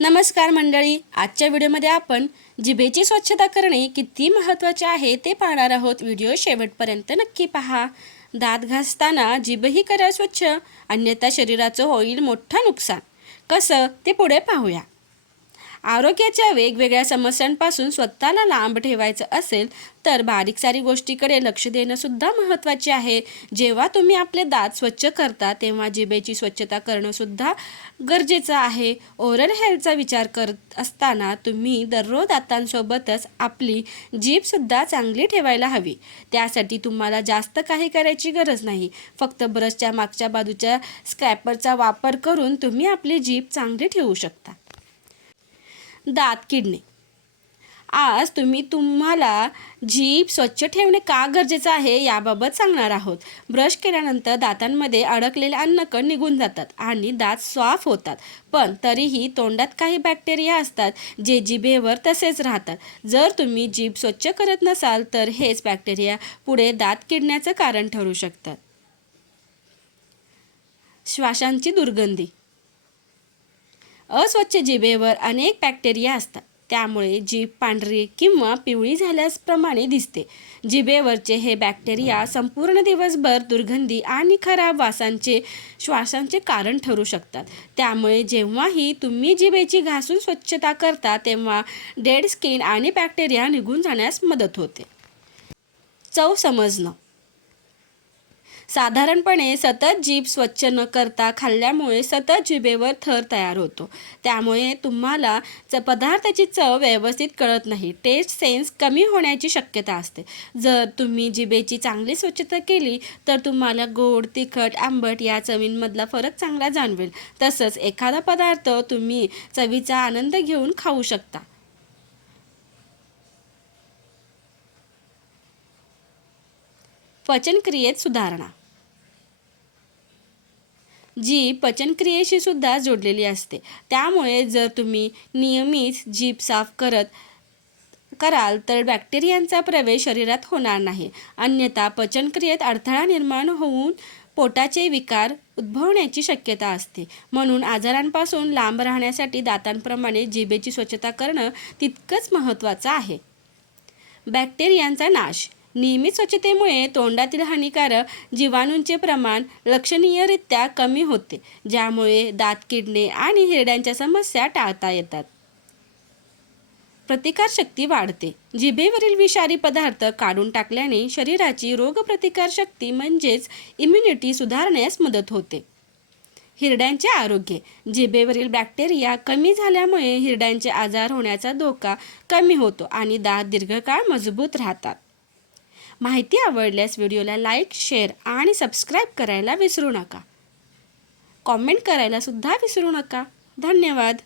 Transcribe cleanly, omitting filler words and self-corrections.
नमस्कार मंडळी, आजच्या व्हिडिओमध्ये आपण जिभेची स्वच्छता करणे किती महत्त्वाचे आहे ते पाहणार आहोत। व्हिडिओ शेवटपर्यंत नक्की पहा। दात घासताना जिभही करा स्वच्छ, अन्यथा शरीराचं होईल मोठं नुकसान। कसं ते पुढे पाहूया। आरोग्याच्या वेगवेगळ्या समस्यांपासून स्वतःला लांब ठेवायचं असेल तर बारीक सारी गोष्टीकडे लक्ष देणं सुद्धा महत्त्वाचे आहे। जेव्हा तुम्ही आपले दात स्वच्छ करता तेव्हा जिभेची स्वच्छता करणं सुद्धा गरजेचं आहे। ओरल हेल्थचा विचार करत असताना तुम्ही दररोज दातांसोबतच आपली जीभ सुद्धा चांगली ठेवायला हवी। त्यासाठी तुम्हाला जास्त काही करायची गरज नाही, फक्त ब्रशच्या मागच्या बाजूच्या स्क्रॅपरचा वापर करून तुम्ही आपली जीभ चांगली ठेवू शकता। दात किडणे। आज तुम्हाला जीभ स्वच्छ ठेवणे का गरजेचं आहे याबाबत सांगणार आहोत। ब्रश केल्यानंतर दातांमध्ये अडकलेले अन्नकण निघून जातात आणि दात साफ होतात, पण तरीही तोंडात काही बॅक्टेरिया असतात जे जिभेवर तसेच राहतात। जर तुम्ही जीभ स्वच्छ करत नसाल तर हेच बॅक्टेरिया पुढे दात किडण्याचं कारण ठरू शकतात। श्वासांची दुर्गंधी। अस्वच्छ जिभेवर अनेक बॅक्टेरिया असतात, त्यामुळे जीभ पांढरी किंवा पिवळी झाल्याप्रमाणे दिसते। जिभेवरचे हे बॅक्टेरिया संपूर्ण दिवसभर दुर्गंधी आणि खराब वासांचे श्वासांचे कारण ठरू शकतात। त्यामुळे जेव्हाही तुम्ही जिभेची घासून स्वच्छता करता तेव्हा डेड स्किन आणि बॅक्टेरिया निघून जाण्यास मदत होते। चव समजणं। साधारणपणे सतत जीभ स्वच्छ न करता खाल्ल्यामुळे सतत जिभेवर थर तयार होतो, त्यामुळे तुम्हाला पदार्थाची चव व्यवस्थित कळत नाही। टेस्ट सेन्स कमी होण्याची शक्यता असते। जर तुम्ही जिभेची चांगली स्वच्छता केली तर तुम्हाला गोड, तिखट, आंबट या चवींमधला फरक चांगला जाणवेल। तसंच एखादा पदार्थ तुम्ही चवीचा आनंद घेऊन खाऊ शकता। पचनक्रियेत सुधारणा। जीभ पचनक्रियेशी सुद्धा जोडलेली असते, त्यामुळे जर तुम्ही नियमित जीभ साफ कराल तर बॅक्टेरियांचा प्रवेश शरीरात होणार नाही, अन्यथा पचनक्रियेत अडथळा निर्माण होऊन पोटाचे विकार उद्भवण्याची शक्यता असते। म्हणून आजारांपासून लांब राहण्यासाठी दातांप्रमाणे जिभेची स्वच्छता करणं तितकंच महत्त्वाचं आहे। बॅक्टेरियांचा नाश। नियमित स्वच्छतेमुळे तोंडातील हानिकारक जीवाणूंचे प्रमाण लक्षणीयरित्या कमी होते, ज्यामुळे दात किडणे आणि हिरड्यांच्या समस्या टाळता येतात। प्रतिकारशक्ती वाढते। जिभेवरील विषारी पदार्थ काढून टाकल्याने शरीराची रोगप्रतिकारशक्ती म्हणजेच इम्युनिटी सुधारण्यास मदत होते। हिरड्यांचे आरोग्य। जिभेवरील बॅक्टेरिया कमी झाल्यामुळे हिरड्यांचे आजार होण्याचा धोका कमी होतो आणि दात दीर्घकाळ मजबूत राहतात। माहिती आवडल्यास व्हिडिओला लाईक, शेअर आणि सबस्क्राईब करायला विसरू नका। कॉमेंट करायला सुद्धा विसरू नका। धन्यवाद।